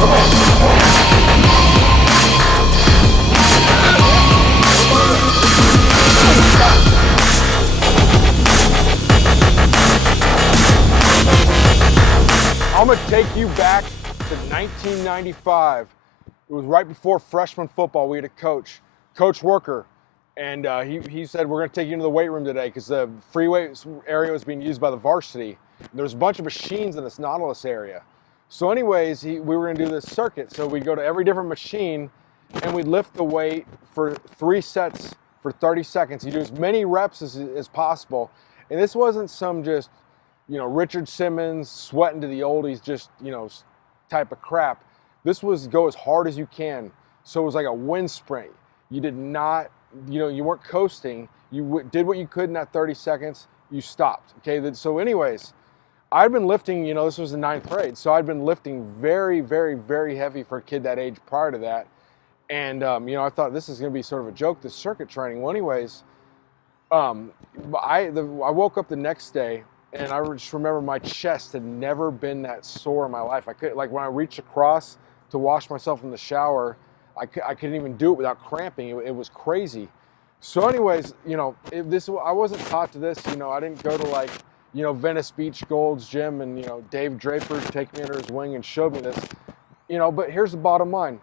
I'm going to take you back to 1995. It was right before freshman football. We had a coach, Coach Worker, and he said, we're going to take you into the weight room today because the freeway area was being used by the varsity. And there was a bunch of machines in this Nautilus area. So anyways, we were going to do this circuit. So we'd go to every different machine, and we'd lift the weight for 3 sets for 30 seconds. You do as many reps as possible. And this wasn't some just, Richard Simmons sweating to the oldies, just, type of crap. This was go as hard as you can. So it was like a wind sprint. You did not, you weren't coasting. You did what you could in that 30 seconds. You stopped. Okay. So anyways, I'd been lifting, this was in 9th grade. So I'd been lifting very, very, very heavy for a kid that age prior to that. And, I thought this is going to be sort of a joke, this circuit training. Well, anyways, I woke up the next day, and I just remember my chest had never been that sore in my life. I could, like, when I reached across to wash myself in the shower, I couldn't even do it without cramping. It was crazy. So anyways, I wasn't taught to this. I didn't go to Venice Beach Gold's gym and, Dave Draper take me under his wing and showed me this. But here's the bottom line.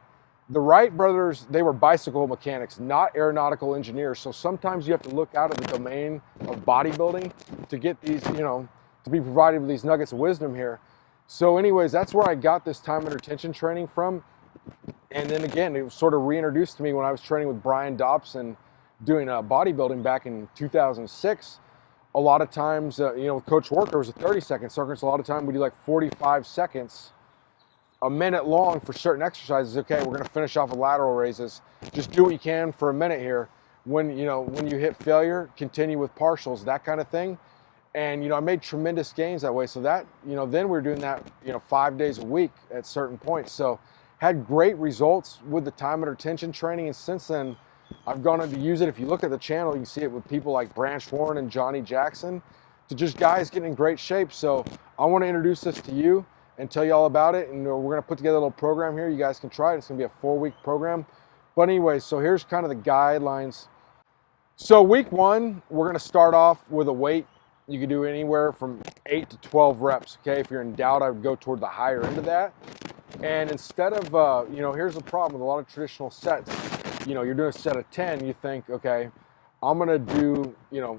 The Wright brothers, they were bicycle mechanics, not aeronautical engineers. So sometimes you have to look out of the domain of bodybuilding to get these, to be provided with these nuggets of wisdom here. So anyways, that's where I got this time under tension training from. And then again, it was sort of reintroduced to me when I was training with Bryant Dobson doing bodybuilding back in 2006. A lot of times, with Coach Worker, it was a 30-second circuit. So a lot of time we do like 45 seconds, a minute long for certain exercises. Okay, we're going to finish off with lateral raises. Just do what you can for a minute here. When you hit failure, continue with partials, that kind of thing. And, I made tremendous gains that way. So that, then we were doing that, 5 days a week at certain points. So had great results with the time under tension training. And since then, I've gone on to use it. If you look at the channel, you can see it with people like Branch Warren and Johnny Jackson, to just guys getting in great shape. So I want to introduce this to you and tell you all about it. And we're going to put together a little program here. You guys can try it. It's going to be a 4-week program. But anyway, so here's kind of the guidelines. So week 1, we're going to start off with a weight. You can do anywhere from 8 to 12 reps. Okay, if you're in doubt, I would go toward the higher end of that. And instead of, here's the problem with a lot of traditional sets. You're doing a set of 10, you think, okay, I'm going to do,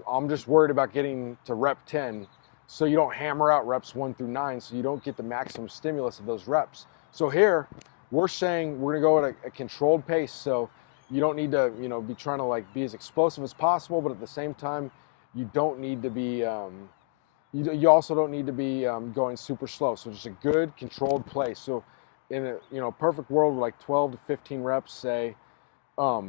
I'm just worried about getting to rep 10. So you don't hammer out reps 1 through 9, so you don't get the maximum stimulus of those reps. So here, we're saying we're going to go at a controlled pace. So you don't need to, be trying to be as explosive as possible, but at the same time, you don't need to be, you also don't need to be going super slow. So just a good controlled pace. So in a perfect world, with like 12 to 15 reps, say, for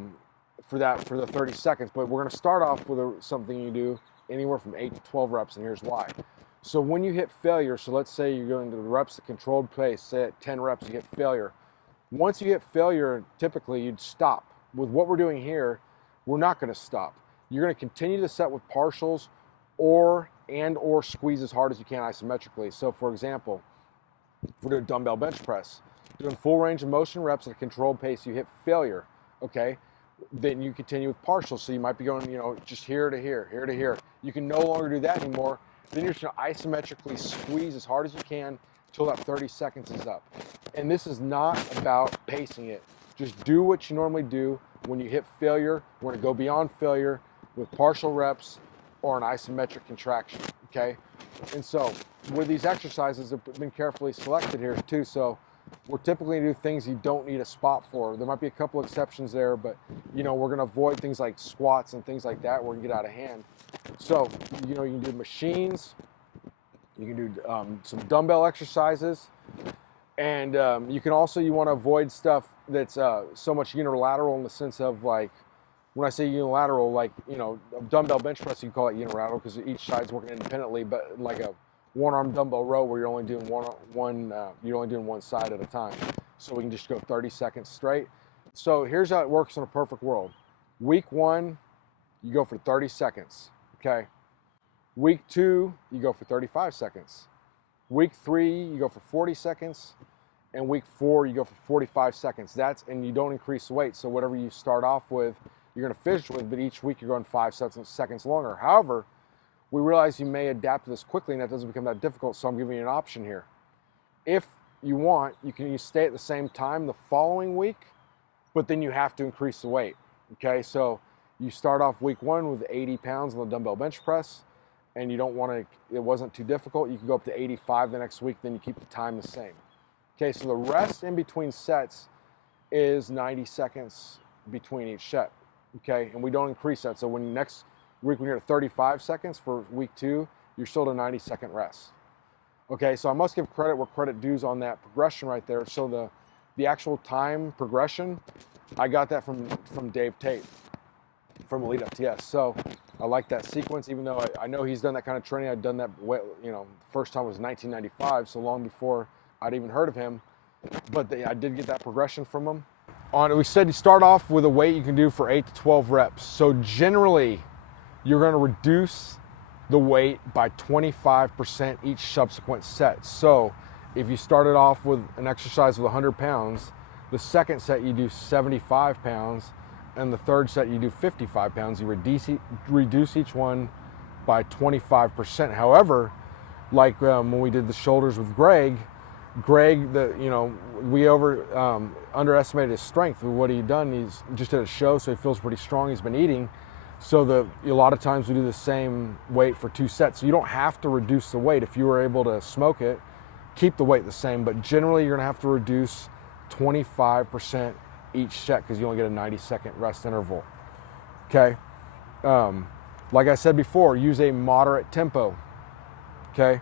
the 30 seconds. But we're going to start off with something you do anywhere from 8 to 12 reps, and here's why. So when you hit failure, so let's say you're going to the reps, the controlled pace, say at 10 reps, you hit failure. Once you hit failure, typically you'd stop. With what we're doing here, we're not going to stop. You're going to continue to set with partials or squeeze as hard as you can isometrically. So for example, if we're doing dumbbell bench press, doing full range of motion reps at a controlled pace, you hit failure, okay? Then you continue with partials. So you might be going, just here to here, here to here. You can no longer do that anymore. Then you're just going to isometrically squeeze as hard as you can until that 30 seconds is up. And this is not about pacing it. Just do what you normally do. When you hit failure, we're going to go beyond failure with partial reps or an isometric contraction, okay? And so with these exercises, they've been carefully selected here too. So we're typically going to do things you don't need a spot for. There might be a couple exceptions there, but we're going to avoid things like squats and things like that where it can get out of hand. So, you can do machines, you can do some dumbbell exercises, and you want to avoid stuff that's so much unilateral in the sense of when I say unilateral, a dumbbell bench press, you can call it unilateral because each side's working independently, but like a one-arm dumbbell row where you're only doing one side at a time. So we can just go 30 seconds straight. So here's how it works in a perfect world. Week 1, you go for 30 seconds, okay? Week 2, you go for 35 seconds. Week 3, you go for 40 seconds. and week 4 you go for 45 seconds. And you don't increase the weight. So whatever you start off with, you're going to finish with, but each week you're going 5 seconds longer. However, we realize you may adapt to this quickly and that doesn't become that difficult, so I'm giving you an option here. If you want, you can stay at the same time the following week, but then you have to increase the weight. Okay, so you start off week 1 with 80 pounds on the dumbbell bench press, and you don't want to, it wasn't too difficult, you can go up to 85 the next week, then you keep the time the same. Okay, so the rest in between sets is 90 seconds between each set. Okay, and we don't increase that. So when next week when you're at 35 seconds for week 2, you're still at a 90-second rest. Okay, so I must give credit where credit dues on that progression right there. So the actual time progression, I got that from Dave Tate from Elite FTS. So I like that sequence, even though I know he's done that kind of training. I'd done that, you know, first time was 1995, so long before I'd even heard of him. But I did get that progression from him. We said you start off with a weight you can do for 8 to 12 reps. So generally, you're going to reduce the weight by 25% each subsequent set. So if you started off with an exercise with 100 pounds, the second set you do 75 pounds, and the third set you do 55 pounds. You reduce each one by 25%. However, like when we did the shoulders with Greg, we underestimated his strength. What he'd done, he's just at a show, so he feels pretty strong. He's been eating. So a lot of times we do the same weight for 2 sets. So you don't have to reduce the weight. If you were able to smoke it, keep the weight the same. But generally, you're going to have to reduce 25% each set because you only get a 90-second rest interval. Okay. Like I said before, use a moderate tempo. Okay.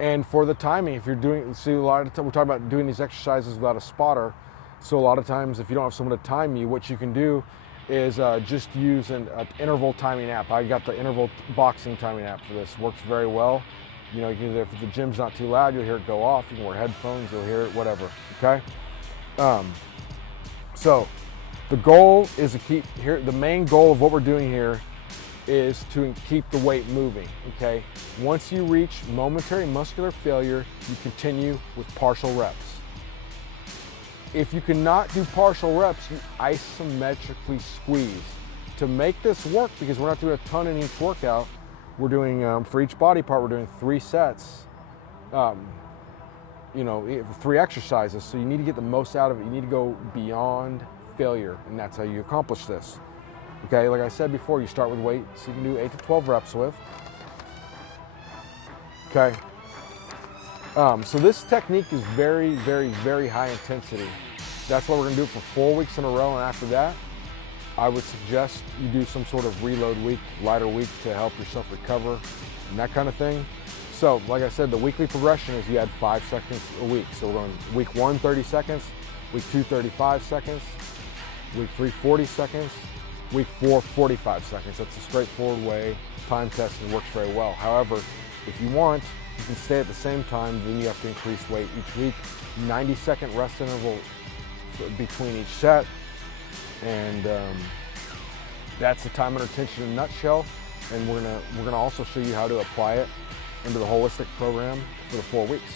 And for the timing, if you're doing, see, a lot of time we're talking about doing these exercises without a spotter. So a lot of times, if you don't have someone to time you, what you can do is just use an interval timing app. I got the interval boxing timing app for this. Works very well. You know, if the gym's not too loud, you'll hear it go off. You can wear headphones, you'll hear it, whatever. Okay. So the goal is to keep here. The main goal of what we're doing here is to keep the weight moving. Okay. Once you reach momentary muscular failure, you continue with partial reps. If you cannot do partial reps, you isometrically squeeze. To make this work, because we're not doing a ton in each workout, we're doing, for each body part, we're doing 3 sets, 3 exercises. So you need to get the most out of it. You need to go beyond failure, and that's how you accomplish this. Okay, like I said before, you start with weight, so you can do 8 to 12 reps with. Okay. So this technique is very, very, very high intensity. That's what we're gonna do for 4 weeks in a row, and after that, I would suggest you do some sort of reload week, lighter week to help yourself recover and that kind of thing. So, like I said, the weekly progression is you add 5 seconds a week. So we're going week 1, 30 seconds, week 2, 35 seconds, week 3, 40 seconds, week 4, 45 seconds. That's a straightforward way, time tested, works very well. However, if you want, you can stay at the same time, then you have to increase weight each week. 90-second rest interval between each set. And that's the time under tension in a nutshell. And we're gonna also show you how to apply it into the holistic program for the 4 weeks.